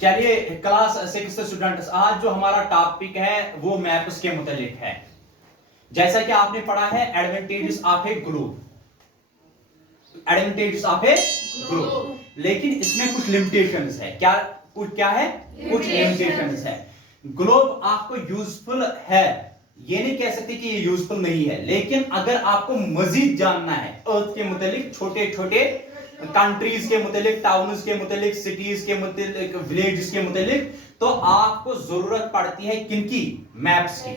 चलिए class 6 students, आज जो हमारा टॉपिक है वो मैप्स के मुतालिक है। जैसा कि आपने पढ़ा है advantages of A globe, advantages of A globe, लेकिन इसमें कुछ लिमिटेशंस है। क्या है? कुछ लिमिटेशंस है। ग्लोब आपको यूजफुल है, ये नहीं कह सकते कि ये यूजफुल नहीं है, लेकिन अगर आपको मजीद जानना है अर्थ के मुतालिक, छोटे छोटे कंट्रीज के मुतालिक, टाउन्स के मुतालिक, सिटीज के मुतालिक, विलेजेस के मुतालिक, तो आपको जरूरत पड़ती है किनकी? मैप्स की।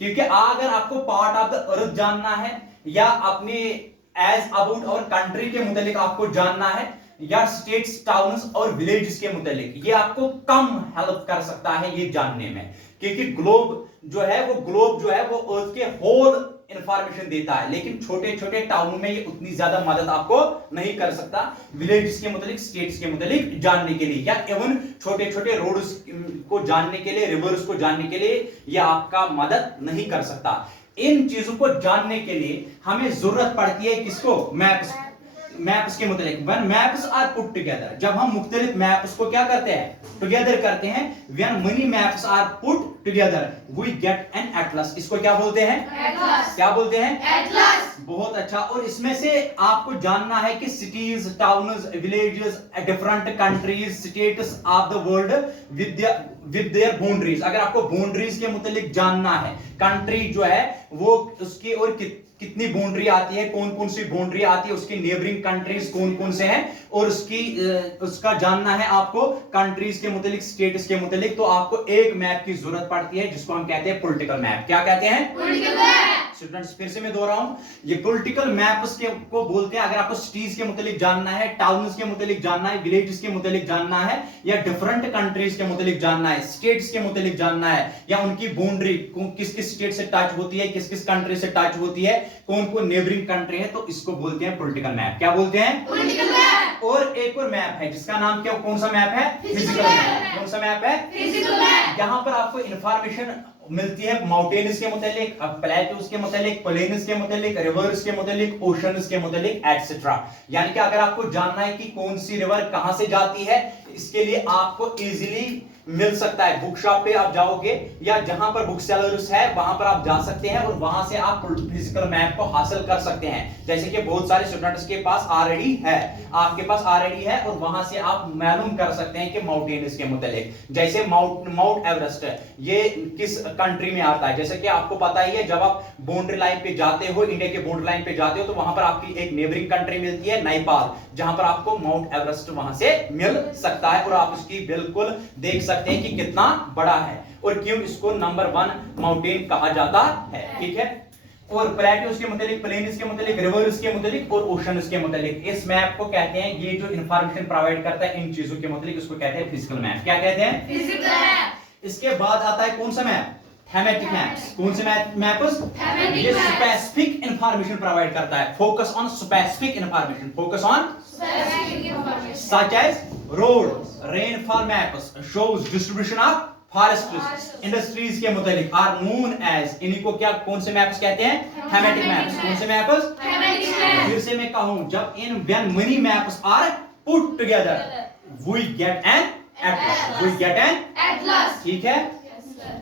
क्योंकि अगर आपको पार्ट ऑफ द अर्थ जानना है या अपने एज अबाउट और कंट्री के मुतालिक आपको जानना है या स्टेट्स, टाउन्स और विलेजेस के मुतालिक, ये आपको कम हेल्प कर सकता है ये जानने में। क्योंकि ग्लोब जो है वो अर्थ के होल इंफॉर्मेशन देता है, लेकिन छोटे छोटे टाउन में ये उतनी ज्यादा मदद आपको नहीं कर सकता विलेजेस के मुतालिक, स्टेट्स के मुतालिक जानने के लिए, या इवन छोटे छोटे रोड्स को जानने के लिए, रिवर्स को जानने के लिए ये आपका मदद नहीं कर सकता। इन चीजों को जानने के लिए हमें जरूरत पड़ती है किसको? मैप्स के मुतालिक। When maps are put together, जब हम मुख्तलिफ मैप्स को क्या करते हैं? टुगेदर करते हैं। When many maps are put together we get an atlas. इसको क्या बोलते हैं? एटलस। क्या बोलते हैं? एटलस। बहुत अच्छा। और इसमें से आपको जानना है कि cities, towns, villages, different countries, states of the world with their boundaries. अगर आपको बाउंड्रीज के मुतालिक जानना है, कंट्री जो है वो उसकी और कितनी बाउंड्री आती है, कौन कौन सी बाउंड्री आती है, उसकी नेबरिंग कंट्रीज कौन कौन से हैं, और उसका जानना है आपको कंट्रीज के मुतालिक, स्टेट्स के मुतालिक, तो आपको एक मैप की जरूरत पड़ती है जिसको हम कहते हैं पॉलिटिकल मैप। क्या कहते हैं? Political map. स्टूडेंट्स फिर से मैं दोहराऊं, ये पॉलिटिकल मैप्स को बोलते हैं। अगर आपको सिटीज के मुतालिक जानना है, टाउन्स के मुतालिक जानना है, विलेजेस के मुतालिक जानना है, या डिफरेंट कंट्रीज के मुतालिक जानना है, स्टेट्स के मुतालिक जानना है, या उनकी बाउंड्री किस किस स्टेट से टच होती है, किस किस कंट्री से टच होती है, कौन कौन नेबरिंग कंट्री है, तो इसको बोलते हैं पॉलिटिकल मैप। क्या बोलते हैं? Political map. और एक और मैप है जिसका नाम क्या, कौन सा मैप है? Physical map. कौन सा मैप है? Physical map. यहां पर आपको इंफॉर्मेशन मिलती है माउंटेन्स के मुतालिक, प्लेटूज के मुतालिक, प्लेन्स के मुतालिक, रिवर्स के मुतालिक, ओशंस के मुतालिक एटसेट्रा। यानी कि अगर आपको जानना है कि कौन सी रिवर कहां से जाती है, इसके लिए आपको इजीली मिल सकता है। बुक शॉप पे आप जाओगे या जहां पर बुक सेलर्स है वहां पर आप जा सकते हैं और वहां से आप फिजिकल मैप को हासिल कर सकते हैं। जैसे कि बहुत सारे स्टूडेंट्स के पास ऑलरेडी है, आपके पास ऑलरेडी है, और वहां से आप मालूम कर सकते हैं कि माउंटेन्स के मुतालिक। जैसे माउंट एवरेस्ट है, ये किस कंट्री में आता है? जैसे कि आपको पता ही है, जब आप बाउंड्री लाइन पे जाते हो, इंडिया के बाउंड्री लाइन पे जाते हो, तो वहां पर आपकी एक नेबरिंग कंट्री मिलती है नेपाल, जहां पर आपको माउंट एवरेस्ट वहां से मिल सकता है और आप उसकी बिल्कुल देख सकते हैं कि कितना बड़ा है और क्यों इसको नंबर 1 माउंटेन कहा जाता है। ठीक है। और प्लेटूज के मुतालिक, प्लेन्स के मुतालिक, रिवर्स के मुतालिक और ओशंस के मुतालिक, इस मैप को कहते हैं, ये जो इंफॉर्मेशन प्रोवाइड करता है इन चीजों के मुतालिक, इसको कहते हैं फिजिकल मैप। क्या कहते हैं? Physical map. इसके बाद आता है कौन सा मैप? Thematic maps. कौन से मैप्स? ये स्पेसिफिक इंफॉर्मेशन प्रोवाइड करता है। Focus on specific information, focus on such as road, rainfall maps shows distribution of forests, industries के मुतालिक are known as, इन्हीं को क्या, कौन से मैप्स कहते हैं? Thematic maps. कौन से मैप्स? Thematic maps. फिर से मैं कहूं, जब when many maps are put together we get an atlas, we get an atlas। ठीक है,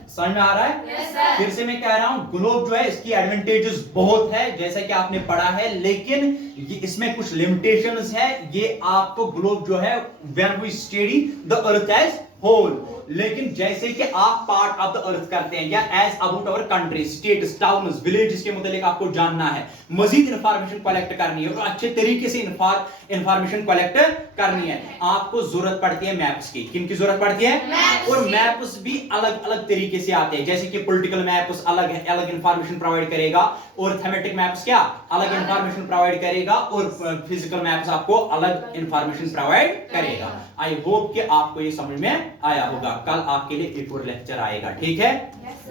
समझ में आ रहा है? yes, फिर से मैं कह रहा हूं, ग्लोब जो है इसकी एडवांटेजेस बहुत है जैसा कि आपने पढ़ा है, लेकिन ये इसमें कुछ लिमिटेशंस है। ये आपको ग्लोब जो है when we study the earth as whole, लेकिन जैसे कि आप पार्ट ऑफ द अर्थ करते हैं या as about our country, states, towns, villages के मुतालिक आपको जानना है, मजीद इंफॉर्मेशन कलेक्ट करनी है और अच्छे तरीके से इंफॉर्मेशन कलेक्ट करनी है, आपको जरूरत पड़ती है मैप्स की। किन की जरूरत पड़ती है? और मैप्स भी अलग अलग तरीके से आते हैं। जैसे कि पॉलिटिकल मैप्स अलग है, अलग इंफॉर्मेशन प्रोवाइड करेगा, और थीमेटिक मैप्स क्या अलग इंफॉर्मेशन प्रोवाइड करेगा, और फिजिकल मैप्स आपको अलग इंफॉर्मेशन प्रोवाइड करेगा। आई होप कि आपको ये समझ में आया होगा। कल आपके लिए एक और लेक्चर आएगा। ठीक है? yes,